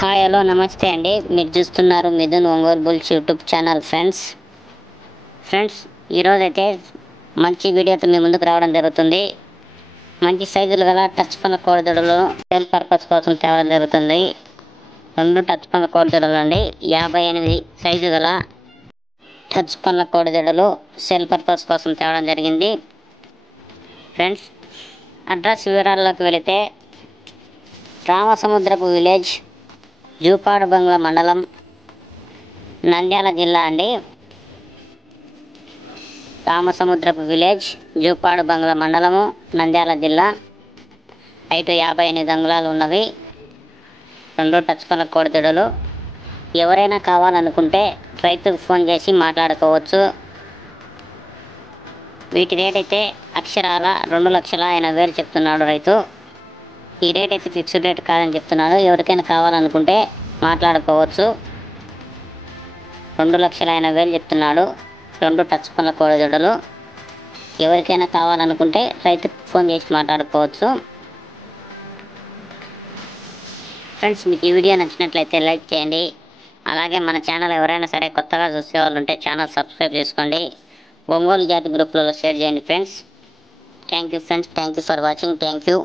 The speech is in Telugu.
హాయ్ హలో నమస్తే అండి. మీరు చూస్తున్నారు Mithun Ongole bulls YouTube channel. Friends ఈరోజైతే మంచి వీడియోతో మీ ముందుకు రావడం జరుగుతుంది. మంచి సైజులు గల టచ్ పళ్ళ కోడిదూడలు సేల్ పర్పస్ కోసం తేవడం జరుగుతుంది. 2 టచ్ పళ్ళ కోడిదూడలు అండి. 58 సైజు గల టచ్ పళ్ళ కోడిదూడలు సేల్ పర్పస్ కోసం తేవడం జరిగింది. ఫ్రెండ్స్ అడ్రస్ వివరాల్లోకి వెళితే రామసముద్రపు విలేజ్, జూపాడు బంగ్లా మండలం, నంద్యాల జిల్లా అండి. రామసముద్రపు విలేజ్, జూపాడు బంగ్లా మండలము, నంద్యాల జిల్లా. హైట్ 58 అంగుళాలు ఉన్నవి. 2 టచ్ పళ్ళ కోడిదూడలు. ఎవరైనా కావాలనుకుంటే రైతుకు ఫోన్ చేసి మాట్లాడుకోవచ్చు. వీటి రేట్ అయితే అక్షరాల 2,80,000 చెప్తున్నాడు రైతు. ఈ రేట్ అయితే ఫిక్స్డ్ రేట్ కాదని చెప్తున్నాడు. ఎవరికైనా కావాలనుకుంటే మాట్లాడుకోవచ్చు. 2,80,000 చెప్తున్నాడు. 2 టచ్ పళ్ళ కోడిదూడలు. ఎవరికైనా కావాలనుకుంటే రైతుకు ఫోన్ చేసి మాట్లాడుకోవచ్చు. ఫ్రెండ్స్ మీకు ఈ వీడియో నచ్చినట్లయితే లైక్ చేయండి. అలాగే మన ఛానల్ ఎవరైనా సరే కొత్తగా చూసే వాళ్ళు ఉంటే ఛానల్ సబ్స్క్రైబ్ చేసుకోండి. ఒంగోలు జాతి గ్రూప్లలో షేర్ చేయండి friends. Thank you friends. Thank you for watching. Thank you.